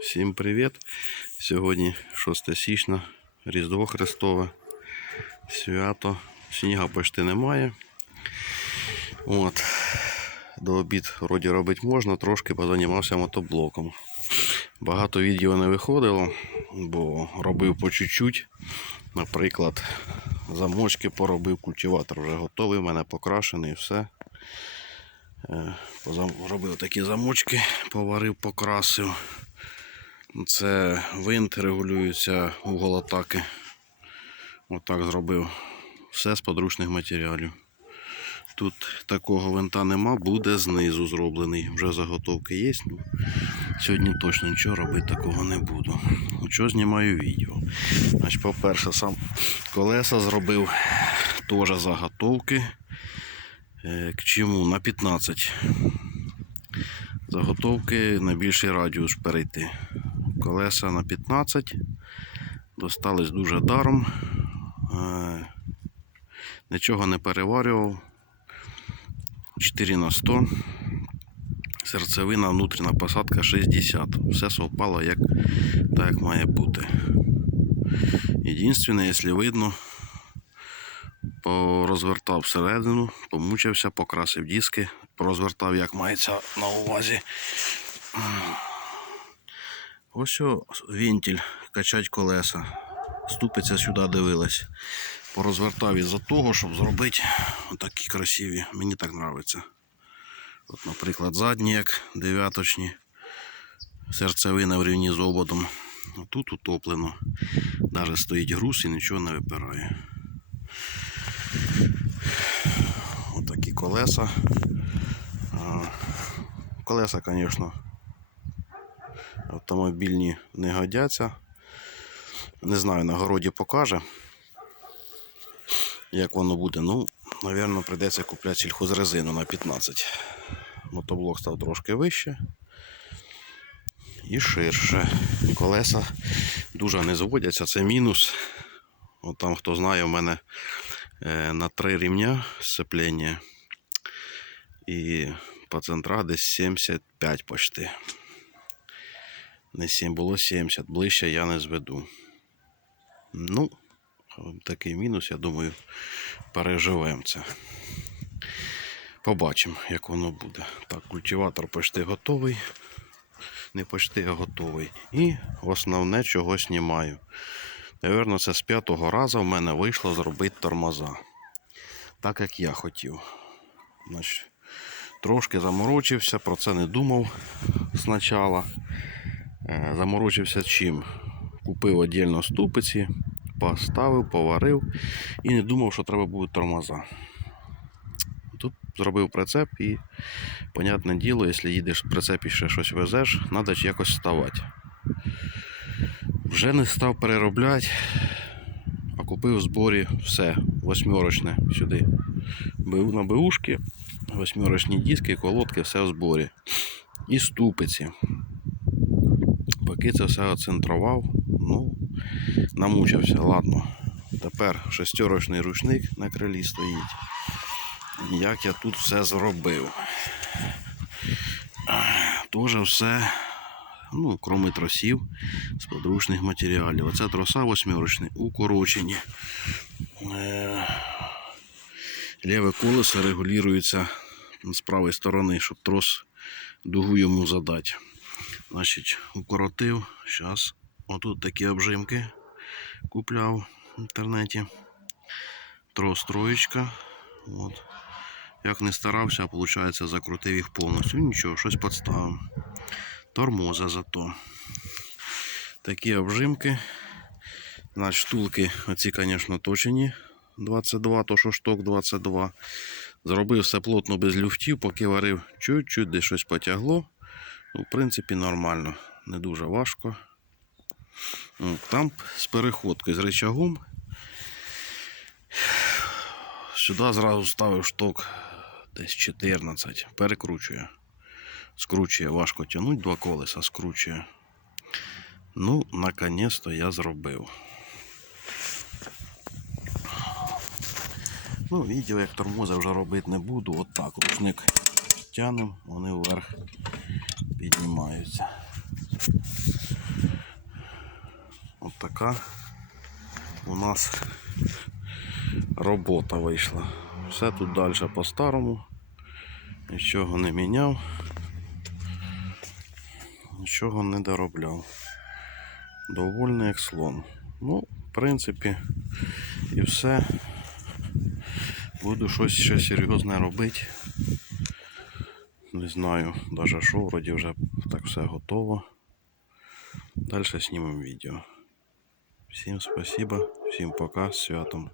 Всім привіт! Сьогодні 6 січня, Різдво Христове, свято, сніга почти немає. До обід вроді робити можна, трошки позанімався мотоблоком. Багато відео не виходило, бо робив по чуть-чуть. Наприклад, замочки поробив, культиватор вже готовий, в мене покрашений, все. Робив такі замочки, поварив, покрасив. Це винт, регулюється угол атаки. Отак зробив. Все з подручних матеріалів. Тут такого винта нема, буде знизу зроблений. Вже заготовки є. Сьогодні точно нічого робити такого не буду. Що знімаю відео. Значить, по-перше, сам колеса зробив теж заготовки. К чому? На 15. Заготовки на більший радіус перейти. Колеса на 15. Достались дуже даром. Нічого не переварював. 4х100. Серцевина, внутрішня посадка 60. Все совпало так, як має бути. Єдине, якщо видно, порозвертав всередину, помучився, покрасив диски, порозвертав, як мається на увазі. Ось вентиль, качать колеса. Ступиця сюди дивилась. Порозвертав із-за того, щоб зробити такі красиві. Мені так подобається. От, наприклад, задні, як дев'яточні. Серцевина в рівні з ободом. Тут утоплено. Навіть стоїть груз і нічого не випирає. Ось такі колеса. Колеса, звісно, автомобільні не годяться. Не знаю, на городі покаже, як воно буде. Мабуть, прийдеться купляти сільхозрезину на 15. Мотоблок став трошки вище і ширше. Колеса дуже не зводяться, це мінус. От там, хто знає, в мене на 3 рівня сцеплення. І по центрах десь 75 почти. Не 7, було 70, ближче я не зведу. Такий мінус, я думаю, переживемо це. Побачимо, як воно буде. Так, культиватор почти готовий. Не почти, а готовий. І основне, чого знімаю. Навірно, це з 5-го разу в мене вийшло зробити тормоза. Так, як я хотів. Значить, трошки заморочився, про це не думав спочатку. Заморочився чим? Купив віддільно ступиці, поставив, поварив і не думав, що треба будуть тормоза. Тут зробив прицеп і, понятне діло, якщо їдеш в прицепі ще щось везеш, треба якось вставати. Вже не став переробляти, а купив в зборі все, 8-рочне сюди. На БУшки, 8-рочні диски, колодки, все в зборі. І ступиці. Поки це все оцентрував, намучився, ладно. Тепер 6-рочний ручник на крилі стоїть. Як я тут все зробив. Тоже все, крім тросів, з подручних матеріалів. Оце троса 8-ручні, укорочені. Ліве колесо регулюється з правої сторони, щоб трос дугу йому задати. Значить, укоротив. Зараз отут такі обжимки купляв в інтернеті. Трос троєчка. От. Як не старався, виходить, закрутив їх повністю. Нічого, щось підставив. Тормоза зато. Такі обжимки. Значить, втулки, оці, звісно, точені. 22, то що шток 22. Зробив все плотно без люфтів, поки варив чуть-чуть, де щось потягло. В принципі, нормально. Не дуже важко. Там з переходкою, з рычагом. Сюди зразу ставив шток десь 14. Перекручує. Скручує, важко тягнути, 2 колеса скручує. Наконець-то я зробив. Відео, як тормози вже робити не буду. Отак ручник тягнемо, вони вверх піднімаються. така у нас робота вийшла. Все тут далі по-старому. Нічого не міняв. Нічого не доробляв. Довольний як слон. Ну, в принципі, і все. Буду щось ще серйозне робити. Не знаю, навіть що, вроді вже так все готово. Далі знімемо відео. Всім спасибо, всім пока, з святом.